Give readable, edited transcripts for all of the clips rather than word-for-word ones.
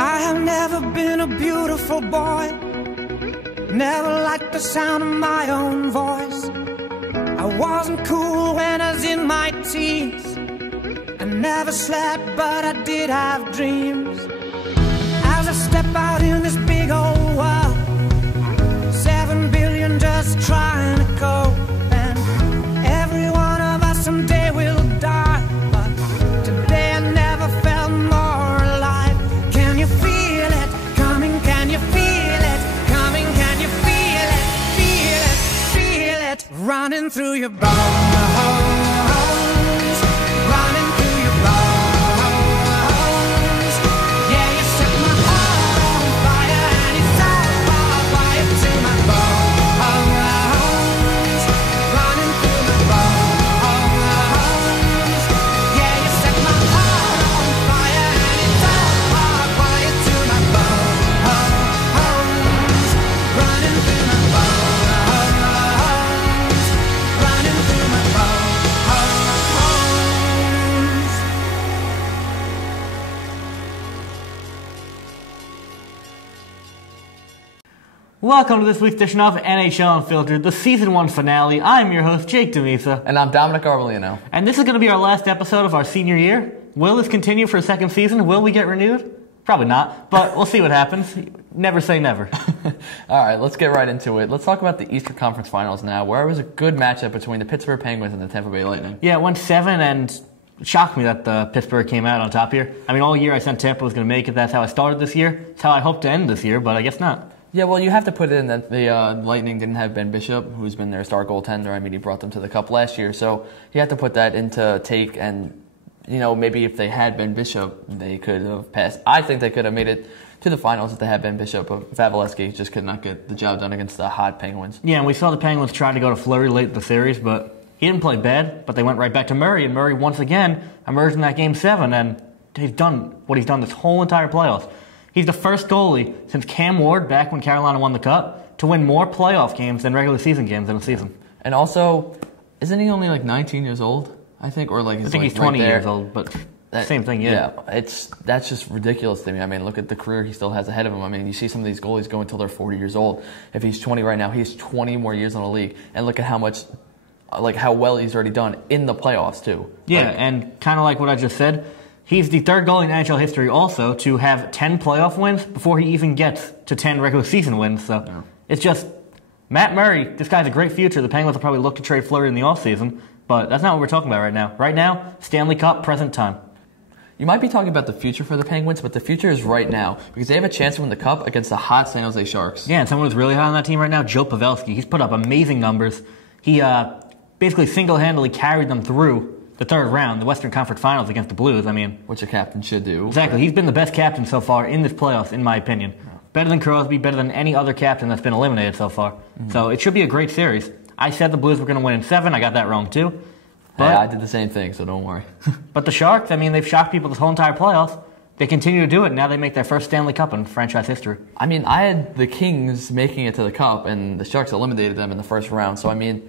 I have never been a beautiful boy, never liked the sound of my own voice. I wasn't cool when I was in my teens. I never slept, but I did have dreams. As I step out in this big old world, 7 billion just trying to cope. And every one of us someday will die, but today I never felt more alive. Can you feel it coming? Can you feel it coming? Can you feel it? Feel it, feel it running through your bones, running through your bones. Yeah, you set my heart on fire, and it's all wired to my bones, running through my bones. Yeah, you set my heart on fire, and it's all wired to my bones, running through my bones, running through my bones. Welcome to this week's edition of NHL Unfiltered, the Season 1 finale. I'm your host, Jake DeMisa. And I'm Dominic Arbolino. And this is going to be our last episode of our senior year. Will this continue for a second season? Will we get renewed? Probably not, but we'll see what happens. Never say never. All right, let's get right into it. Let's talk about the Eastern Conference Finals now, where it was a good matchup between the Pittsburgh Penguins and the Tampa Bay Lightning. Yeah, it went 7, and it shocked me that Pittsburgh came out on top here. I mean, all year I said Tampa was going to make it. That's how I started this year. That's how I hope to end this year, but I guess not. Yeah, well, you have to put in that the Lightning didn't have Ben Bishop, who's been their star goaltender. I mean, he brought them to the Cup last year, so you have to put that into take. And, you know, maybe if they had Ben Bishop, they could have passed. I think they could have made it to the finals if they had Ben Bishop. But Vasilevsky just could not get the job done against the hot Penguins. Yeah, and we saw the Penguins try to go to Fleury late in the series, but he didn't play bad. But they went right back to Murray, and Murray once again emerged in that Game 7, and he's done what he's done this whole entire playoffs. He's the first goalie since Cam Ward, back when Carolina won the Cup, to win more playoff games than regular season games in a season. And also, isn't he only like 19 years old, I think? Or like I think he's 20 years old, but same thing, yeah. That's just ridiculous to me. I mean, look at the career he still has ahead of him. I mean, you see some of these goalies go until they're 40 years old. If he's 20 right now, he's 20 more years in the league. And look at how well he's already done in the playoffs, too. Yeah, and kind of like what I just said, he's the third goalie in NHL history also to have 10 playoff wins before he even gets to 10 regular season wins. So It's just, Matt Murray, this guy's a great future. The Penguins will probably look to trade Fleury in the offseason, but that's not what we're talking about right now. Right now, Stanley Cup, present time. You might be talking about the future for the Penguins, but the future is right now because they have a chance to win the Cup against the hot San Jose Sharks. Yeah, and someone who's really hot on that team right now, Joe Pavelski. He's put up amazing numbers. He basically single-handedly carried them through the third round, the Western Conference Finals against the Blues. I mean, which a captain should do. Exactly. He's been the best captain so far in this playoffs, in my opinion. Better than Crosby, better than any other captain that's been eliminated so far. Mm-hmm. So it should be a great series. I said the Blues were going to win in 7. I got that wrong too. But I did the same thing, so don't worry. But the Sharks, I mean, they've shocked people this whole entire playoffs. They continue to do it. Now they make their first Stanley Cup in franchise history. I mean, I had the Kings making it to the Cup, and the Sharks eliminated them in the first round. So, I mean,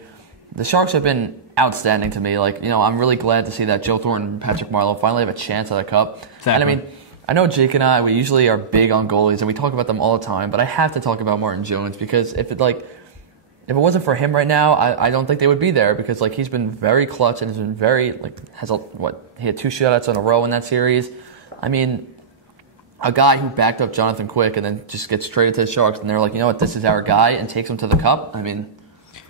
the Sharks have been outstanding to me. Like, you know, I'm really glad to see that Joe Thornton and Patrick Marleau finally have a chance at the Cup. Exactly. And I mean, I know Jake and I, we usually are big on goalies, and we talk about them all the time, but I have to talk about Martin Jones because if it wasn't for him right now, I don't think they would be there because like he's been very clutch and has been very he had 2 shutouts in a row in that series. I mean, a guy who backed up Jonathan Quick and then just gets traded to the Sharks and they're like, you know what, this is our guy and takes him to the Cup. I mean,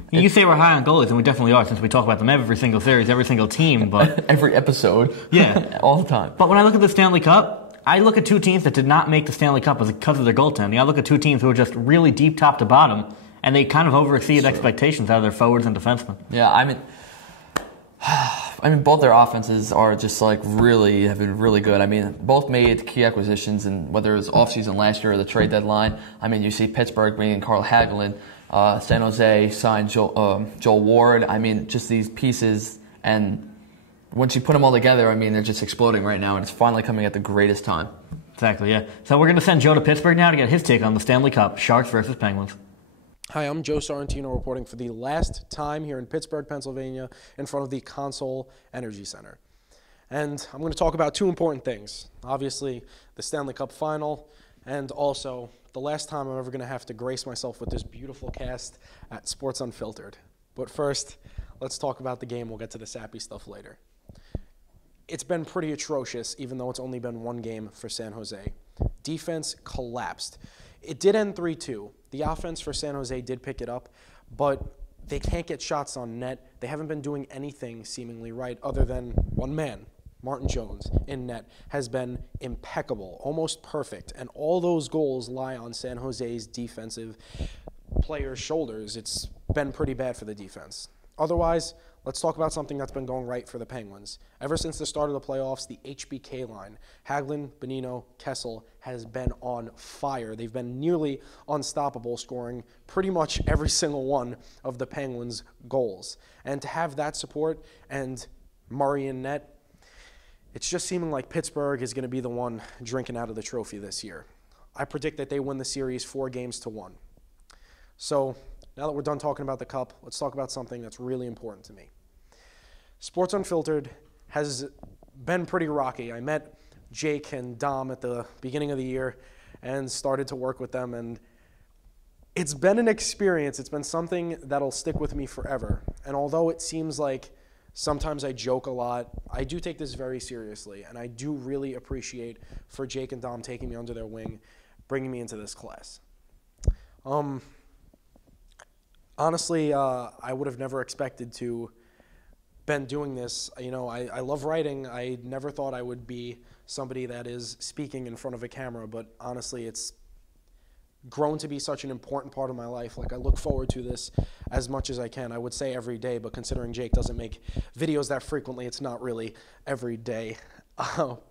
you say we're high on goalies, and we definitely are since we talk about them every single series, every single team, but every episode, yeah, all the time. But when I look at the Stanley Cup, I look at 2 teams that did not make the Stanley Cup because of their goaltending. I look at 2 teams who are just really deep top to bottom, and they kind of overexceeded expectations out of their forwards and defensemen. Yeah, I mean, both their offenses are just have been really good. I mean, both made key acquisitions, and whether it was offseason last year or the trade deadline. I mean, you see Pittsburgh bringing Carl Hagelin, San Jose signed Joel Ward. I mean, just these pieces, and once you put them all together, I mean, they're just exploding right now, and it's finally coming at the greatest time. Exactly, yeah. So we're going to send Joe to Pittsburgh now to get his take on the Stanley Cup, Sharks versus Penguins. Hi, I'm Joe Sorrentino reporting for the last time here in Pittsburgh, Pennsylvania, in front of the Consol Energy Center. And I'm going to talk about two important things. Obviously, the Stanley Cup final, and also the last time I'm ever going to have to grace myself with this beautiful cast at Sports Unfiltered. But first, let's talk about the game. We'll get to the sappy stuff later. It's been pretty atrocious, even though it's only been one game for San Jose. Defense collapsed. It did end 3-2. The offense for San Jose did pick it up, but they can't get shots on net. They haven't been doing anything seemingly right other than one man, Martin Jones, in net, has been impeccable, almost perfect. And all those goals lie on San Jose's defensive players' shoulders. It's been pretty bad for the defense. Otherwise, let's talk about something that's been going right for the Penguins. Ever since the start of the playoffs, the HBK line, Hagelin, Bonino, Kessel, has been on fire. They've been nearly unstoppable, scoring pretty much every single one of the Penguins' goals. And to have that support and Murray in net, it's just seeming like Pittsburgh is going to be the one drinking out of the trophy this year. I predict that they win the series 4-1. So now that we're done talking about the Cup, let's talk about something that's really important to me. Sports Unfiltered has been pretty rocky. I met Jake and Dom at the beginning of the year and started to work with them, and it's been an experience. It's been something that'll stick with me forever. And although it seems like sometimes I joke a lot, I do take this very seriously, and I do really appreciate for Jake and Dom taking me under their wing, bringing me into this class. Honestly, I would have never expected to been doing this. You know, I love writing. I never thought I would be somebody that is speaking in front of a camera, but honestly, it's grown to be such an important part of my life. Like, I look forward to this as much as I can. I would say every day, but considering Jake doesn't make videos that frequently, it's not really every day.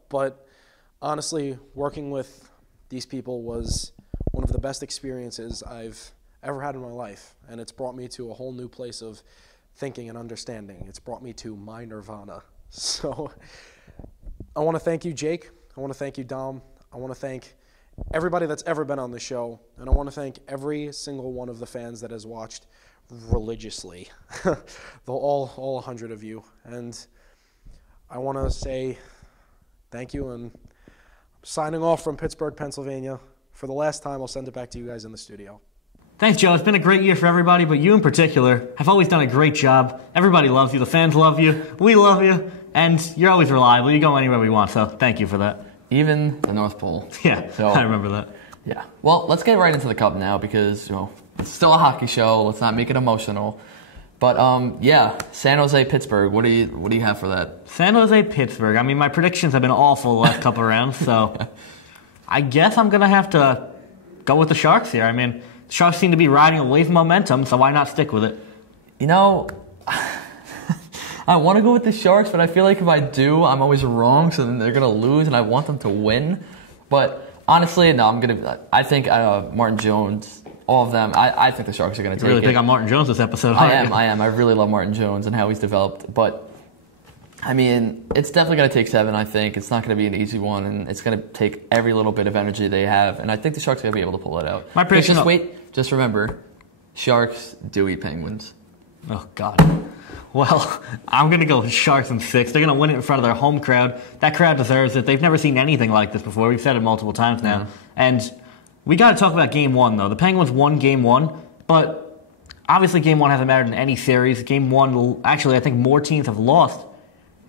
But honestly, working with these people was one of the best experiences I've ever had in my life, and it's brought me to a whole new place of thinking and understanding. It's brought me to my nirvana. So I want to thank you, Jake. I want to thank you, Dom. I want to thank everybody that's ever been on the show, and I want to thank every single one of the fans that has watched religiously, all 100 of you. And I want to say thank you, and I'm signing off from Pittsburgh, Pennsylvania. For the last time, I'll send it back to you guys in the studio. Thanks, Joe. It's been a great year for everybody, but you in particular have always done a great job. Everybody loves you. The fans love you. We love you. And you're always reliable. You go anywhere we want, so thank you for that. Even the North Pole. Yeah, so, I remember that. Yeah. Well, let's get right into the Cup now because, it's still a hockey show. Let's not make it emotional. But, yeah, San Jose, Pittsburgh. What do you have for that? San Jose, Pittsburgh. I mean, my predictions have been awful the last couple of rounds, so I guess I'm going to have to go with the Sharks here. I mean, the Sharks seem to be riding a wave of momentum, so why not stick with it? I want to go with the Sharks, but I feel like if I do, I'm always wrong, so then they're going to lose, and I want them to win. But honestly, no, I think Martin Jones, all of them, I think the Sharks are going to take it. Really big on Martin Jones this episode. I am. I really love Martin Jones and how he's developed. But, I mean, it's definitely going to take 7, I think. It's not going to be an easy one, and it's going to take every little bit of energy they have. And I think the Sharks are going to be able to pull it out. My prediction. Just remember, Sharks do eat Penguins. Oh, God. Well, I'm going to go with Sharks in 6. They're going to win it in front of their home crowd. That crowd deserves it. They've never seen anything like this before. We've said it multiple times now. And we got to talk about Game 1, though. The Penguins won Game 1, but obviously Game 1 hasn't mattered in any series. Game 1, actually, I think more teams have lost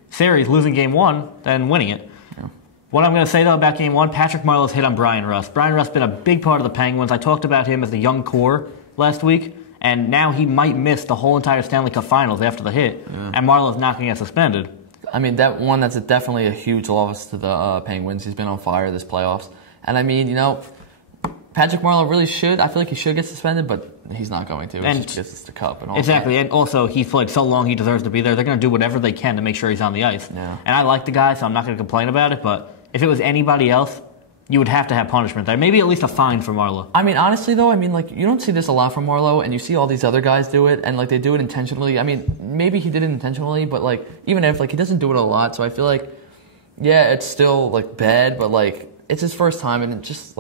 series losing Game 1 than winning it. Yeah. What I'm going to say, though, about Game 1, Patrick Marleau's hit on Brian Rust. Brian Rust's been a big part of the Penguins. I talked about him as the young core last week. And now he might miss the whole entire Stanley Cup Finals after the hit, and Marleau's not going to get suspended. I mean, that's definitely a huge loss to the Penguins. He's been on fire this playoffs. And, I mean, Patrick Marleau really should. I feel like he should get suspended, but he's not going to. It's just it's the Cup. And all exactly, that. And also he's played so long he deserves to be there. They're going to do whatever they can to make sure he's on the ice. Yeah. And I like the guy, so I'm not going to complain about it, but if it was anybody else, you would have to have punishment there. Maybe at least a fine for Marleau. I mean, honestly, though, you don't see this a lot from Marleau, and you see all these other guys do it, and, they do it intentionally. I mean, maybe he did it intentionally, but, even if, he doesn't do it a lot, so I feel like, yeah, it's still, bad, but, it's his first time, and it just,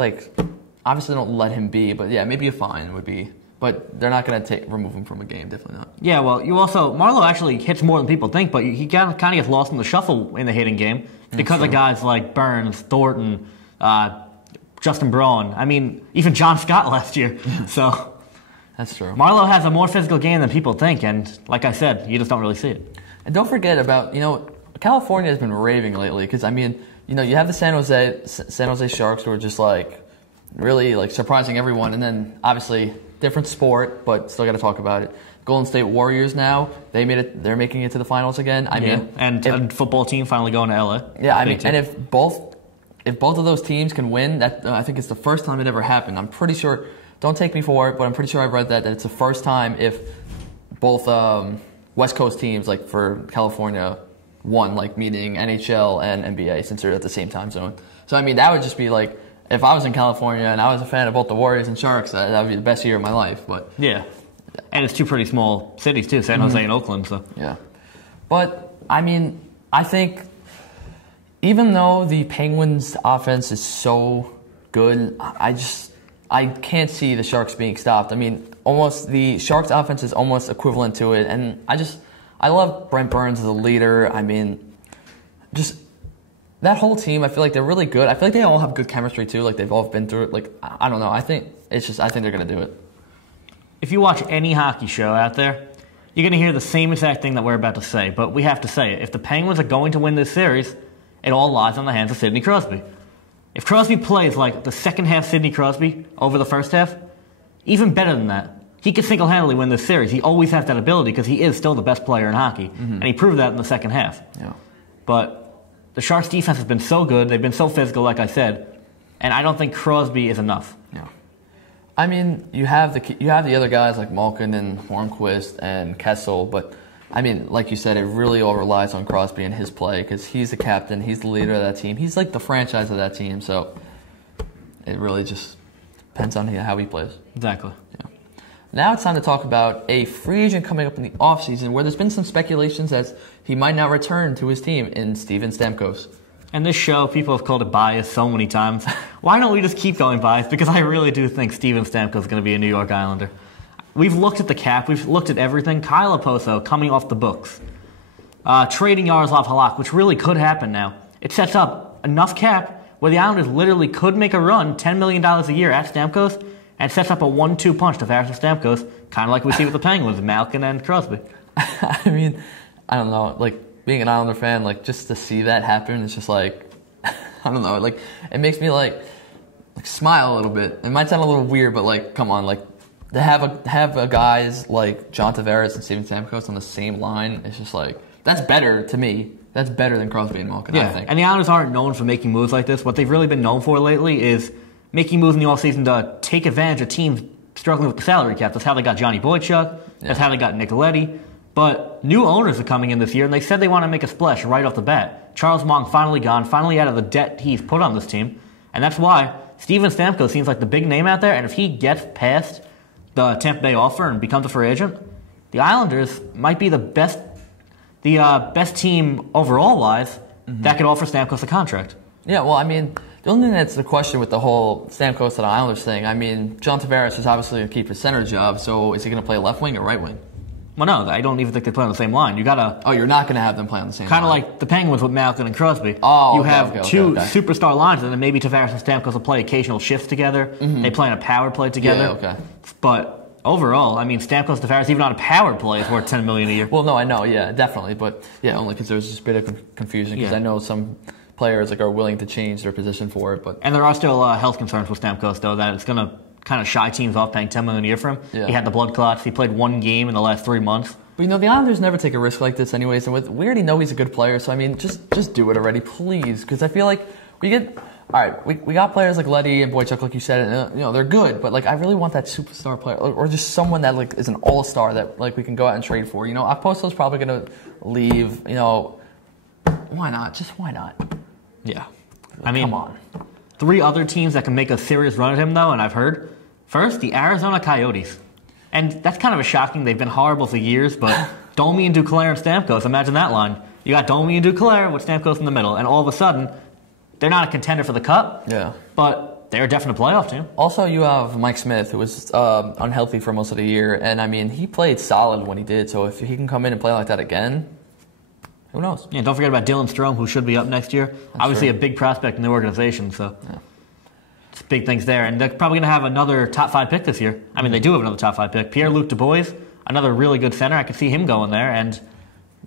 obviously don't let him be, but, yeah, maybe a fine would be but they're not going to remove him from a game. Definitely not. Yeah, well, Marlowe actually hits more than people think, but he kind of gets lost in the shuffle in the hitting game because of guys like Burns, Thornton, Justin Braun. I mean, even John Scott last year. So that's true. Marlowe has a more physical game than people think, and like I said, you just don't really see it. And don't forget about, California has been raving lately because, I mean, you have the San Jose Sharks who are just like really like surprising everyone, and then obviously different sport, but still got to talk about it. Golden State Warriors now, they're making it to the finals again. I mean, and football team finally going to LA. Yeah, I mean, and if both of those teams can win, that I think it's the first time it ever happened. I'm pretty sure. Don't take me for it, but I'm pretty sure I've read that it's the first time if both West Coast teams, like for California, won, like meaning NHL and NBA, since they're at the same time zone. So I mean, that would just be like, if I was in California and I was a fan of both the Warriors and Sharks, that would be the best year of my life. But yeah, and it's two pretty small cities too, San Jose and Oakland. So yeah, but I mean, I think even though the Penguins' offense is so good, I can't see the Sharks being stopped. I mean, the Sharks' offense is almost equivalent to it, and I love Brent Burns as a leader. I mean, just that whole team, I feel like they're really good. I feel like they all have good chemistry too. Like they've all been through it. Like I don't know. I think they're gonna do it. If you watch any hockey show out there, you're gonna hear the same exact thing that we're about to say. But we have to say it. If the Penguins are going to win this series, it all lies on the hands of Sidney Crosby. If Crosby plays like the second half Sidney Crosby over the first half, even better than that, he could single-handedly win this series. He always has that ability because he is still the best player in hockey, and he proved that in the second half. Yeah. But the Sharks' defense has been so good, they've been so physical, like I said, and I don't think Crosby is enough. Yeah. I mean, you have the other guys like Malkin and Hornquist and Kessel, but I mean, like you said, it really all relies on Crosby and his play because he's the captain, he's the leader of that team, he's like the franchise of that team. So it really just depends on how he plays. Exactly. Yeah. Now it's time to talk about a free agent coming up in the offseason where there's been some speculations as he might not return to his team in Steven Stamkos. And this show, people have called it bias so many times. Why don't we just keep going bias? Because I really do think Steven Stamkos is going to be a New York Islander. We've looked at the cap. We've looked at everything. Kyle Oposo coming off the books. Trading Yaroslav Halak, which really could happen now. It sets up enough cap where the Islanders literally could make a run, $10 million a year at Stamkos, and sets up a 1-2 punch to Tavares and Stamkos, kind of like we see with the Penguins, Malkin and Crosby. I mean, I don't know. Like, being an Islander fan, like, just to see that happen, it's just like, I don't know. Like, it makes me, like smile a little bit. It might sound a little weird, but, like, come on, like, to have a guys like John Tavares and Steven Stamkos on the same line, it's just like, that's better to me. That's better than Crosby and Malkin, I think. And the Islanders aren't known for making moves like this. What they've really been known for lately is making moves in the offseason to take advantage of teams struggling with the salary cap. That's how they got Johnny Boychuk. That's how they got Nicoletti. But new owners are coming in this year, and they said they want to make a splash right off the bat. Charles Wong finally gone, finally out of the debt he's put on this team. And that's why Steven Stamkos seems like the big name out there, and if he gets past the Tampa Bay offer and becomes a free agent, the Islanders might be the best team overall-wise that could offer Stamkos a contract. Yeah, well, I mean, the only thing that's the question with the whole Stamkos to the Islanders thing, I mean, John Tavares is obviously going to keep his center job, so is he going to play left wing or right wing? Well, no, I don't even think they play on the same line. You gotta. Oh, you're not going to have them play on the same line. Kind of like the Penguins with Malkin and Crosby. Oh, you okay, have two okay. superstar lines, and then maybe Tavares and Stamkos will play occasional shifts together. They play on a power play together. Yeah, okay. But overall, I mean, Stamkos, Tavares, even on a power play, is worth $10 million a year. Well, no, I know, yeah, definitely, but yeah, only because there's just a bit of confusion. Because I know some players are willing to change their position for it, but and there are still health concerns with Stamkos, though, that it's going to kind of shy teams off paying $10 million a year for him. Yeah. He had the blood clots. He played one game in the last 3 months. But the Islanders never take a risk like this, anyways. And we already know he's a good player, so I mean, just do it already, please. Because I feel like we got players like Leddy and Boychuk, like you said, and they're good. But like, I really want that superstar player, or just someone that like is an all-star that like we can go out and trade for. Oposo's probably gonna leave. Why not? Just why not? Yeah, I mean, come on. 3 other teams that can make a serious run at him, though, and I've heard. First, the Arizona Coyotes. And that's kind of a shocking. They've been horrible for years, but Domi and Duclair and Stamkos, imagine that line. You got Domi and Duclair with Stamkos in the middle, and all of a sudden, they're not a contender for the cup. Yeah. But they're a definite playoff team. Also, you have Mike Smith, who was unhealthy for most of the year, and I mean, he played solid when he did. So if he can come in and play like that again, who knows? Yeah, don't forget about Dylan Strome, who should be up next year. Obviously, a big prospect in the organization, so it's big things there. And they're probably going to have another top 5 pick this year. I mean, they do have another top 5 pick. Pierre-Luc Dubois, another really good center. I could see him going there. And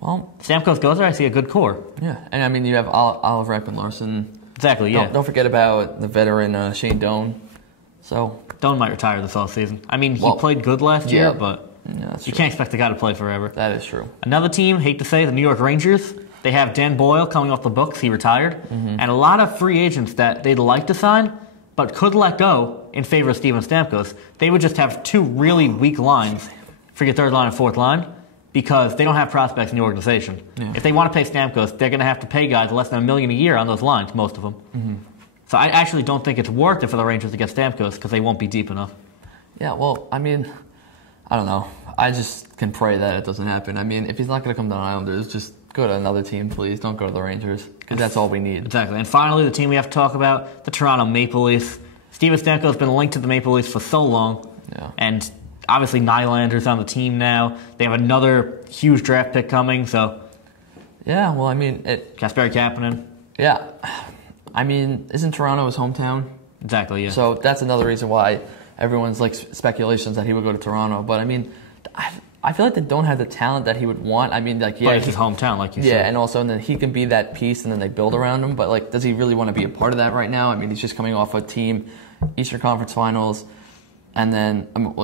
well, Stamkos goes there, I see a good core. Yeah, and I mean, you have Oliver Ekman-Larsson. Exactly, yeah. Don't forget about the veteran Shane Doan. So Doan might retire this offseason. I mean, he played good last year, but you can't expect the guy to play forever. That is true. Another team, hate to say, the New York Rangers. They have Dan Boyle coming off the books. He retired. And a lot of free agents that they'd like to sign, but could let go in favor of Steven Stamkos. They would just have 2 really weak lines for your third line and fourth line because they don't have prospects in the organization. Yeah. If they want to pay Stamkos, they're going to have to pay guys less than $1 million a year on those lines, most of them. So I actually don't think it's worth it for the Rangers to get Stamkos because they won't be deep enough. Yeah, well, I mean, I don't know. I just can pray that it doesn't happen. I mean, if he's not going to come to the Islanders, just go to another team, please. Don't go to the Rangers because that's all we need. Exactly. And finally, the team we have to talk about, the Toronto Maple Leafs. Steven Stamkos has been linked to the Maple Leafs for so long. Yeah. And obviously, Nylander's on the team now. They have another huge draft pick coming, so... Yeah, well, I mean... Kasperi Kapanen. Yeah. I mean, isn't Toronto his hometown? Exactly, yeah. So that's another reason why everyone's like speculations that he would go to Toronto. But I mean, I feel like they don't have the talent that he would want. I mean, like, yeah, but it's his hometown, like you said. Yeah, and also, and then he can be that piece, and then they build around him. But like, does he really want to be a part of that right now? I mean, he's just coming off a team, Eastern Conference Finals, and then from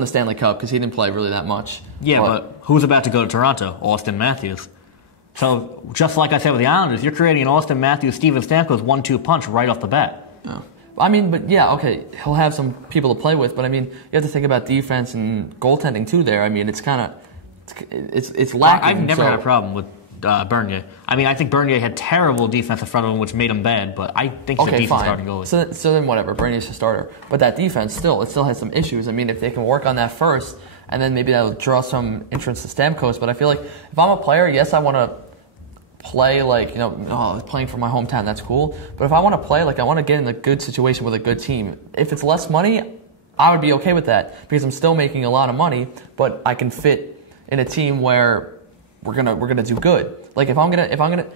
the Stanley Cup because he didn't play really that much. Yeah, but who's about to go to Toronto? Austin Matthews. So just like I said with the Islanders, you're creating an Austin Matthews, Steven Stamkos 1-2 punch right off the bat. Yeah. I mean, but yeah, okay, he'll have some people to play with, but I mean, you have to think about defense and goaltending too. There, I mean, it's kind of it's lacking. I've never had a problem with Bernier. I mean, I think Bernier had terrible defense in front of him, which made him bad. But I think he's a decent starting goalie. So then whatever, Bernier's a starter, but that defense still has some issues. I mean, if they can work on that first, and then maybe that'll draw some entrance to Stamkos. But I feel like if I'm a player, yes, I want to play like, playing for my hometown, that's cool. But if I want to play, like I want to get in a good situation with a good team. If it's less money, I would be okay with that because I'm still making a lot of money, but I can fit in a team where we're gonna do good. Like if I'm gonna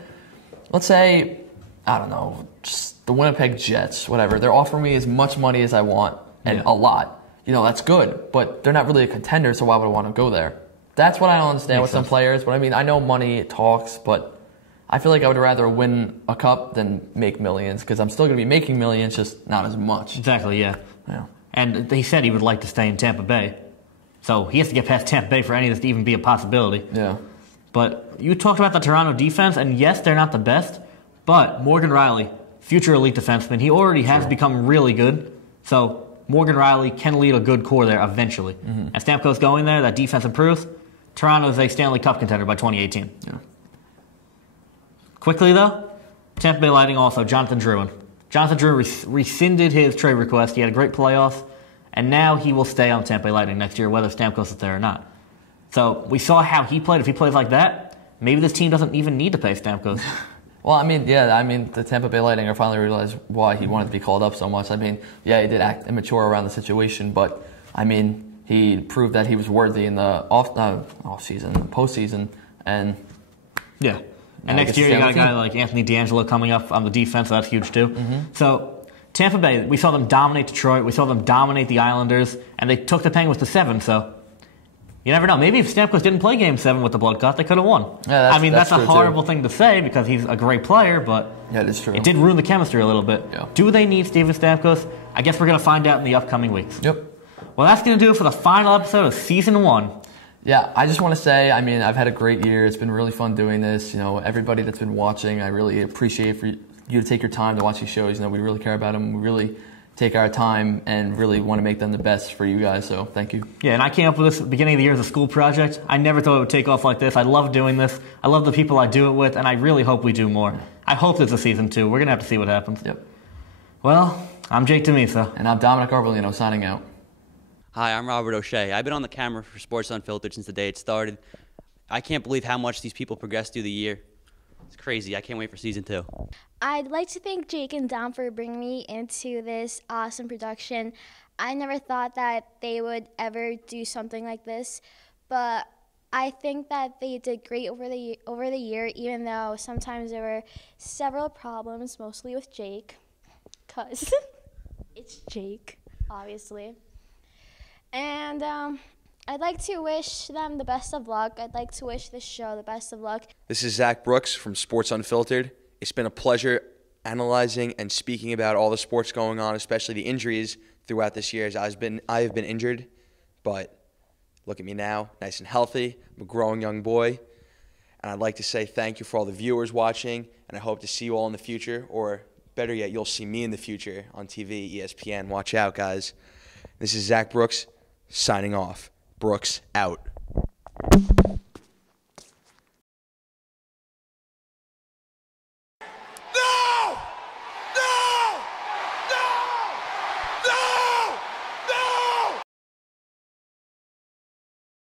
let's say, I don't know, just the Winnipeg Jets, whatever, they're offering me as much money as I want and a lot. That's good, but they're not really a contender, so why would I want to go there? That's what I don't understand with some players. But I mean, I know money talks, but I feel like I would rather win a cup than make millions because I'm still going to be making millions, just not as much. Exactly, yeah. And he said he would like to stay in Tampa Bay. So he has to get past Tampa Bay for any of this to even be a possibility. Yeah. But you talked about the Toronto defense, and yes, they're not the best, but Morgan Rielly, future elite defenseman, he already has become really good. So Morgan Rielly can lead a good core there eventually. And Stamkos going there, that defense improves. Toronto's a Stanley Cup contender by 2018. Yeah. Quickly, though, Tampa Bay Lightning also, Jonathan Drouin. Jonathan Drouin rescinded his trade request. He had a great playoff, and now he will stay on Tampa Bay Lightning next year, whether Stamkos is there or not. So we saw how he played. If he plays like that, maybe this team doesn't even need to pay Stamkos. Well, I mean, the Tampa Bay Lightning are finally realized why he wanted to be called up so much. I mean, yeah, he did act immature around the situation, but, I mean, he proved that he was worthy in the postseason, and... Yeah. And next year, you got a guy like Anthony D'Angelo coming up on the defense, so that's huge too. So, Tampa Bay, we saw them dominate Detroit, we saw them dominate the Islanders, and they took the Penguins to 7, so you never know. Maybe if Stamkos didn't play Game 7 with the blood clot, they could have won. Yeah, that's a horrible thing to say because he's a great player, but yeah, that's true. It did ruin the chemistry a little bit. Yeah. Do they need Steven Stamkos? I guess we're going to find out in the upcoming weeks. Yep. Well, that's going to do it for the final episode of Season 1. Yeah, I just want to say, I mean, I've had a great year. It's been really fun doing this. Everybody that's been watching, I really appreciate for you to take your time to watch these shows. We really care about them. We really take our time and really want to make them the best for you guys. So thank you. Yeah, and I came up with this at the beginning of the year as a school project. I never thought it would take off like this. I love doing this. I love the people I do it with, and I really hope we do more. I hope there's a Season 2. We're going to have to see what happens. Yep. Well, I'm Jake Demisa. And I'm Dominic Arbolino signing out. Hi, I'm Robert O'Shea. I've been on the camera for Sports Unfiltered since the day it started. I can't believe how much these people progressed through the year. It's crazy. I can't wait for season 2. I'd like to thank Jake and Dom for bringing me into this awesome production. I never thought that they would ever do something like this, but I think that they did great over the year, even though sometimes there were several problems, mostly with Jake, because it's Jake, obviously. And I'd like to wish them the best of luck. I'd like to wish this show the best of luck. This is Zack Brooks from Sports Unfiltered. It's been a pleasure analyzing and speaking about all the sports going on, especially the injuries throughout this year. As I have been injured, but look at me now, nice and healthy. I'm a growing young boy. And I'd like to say thank you for all the viewers watching, and I hope to see you all in the future, or better yet, you'll see me in the future on TV, ESPN. Watch out, guys. This is Zack Brooks signing off. Brooks out.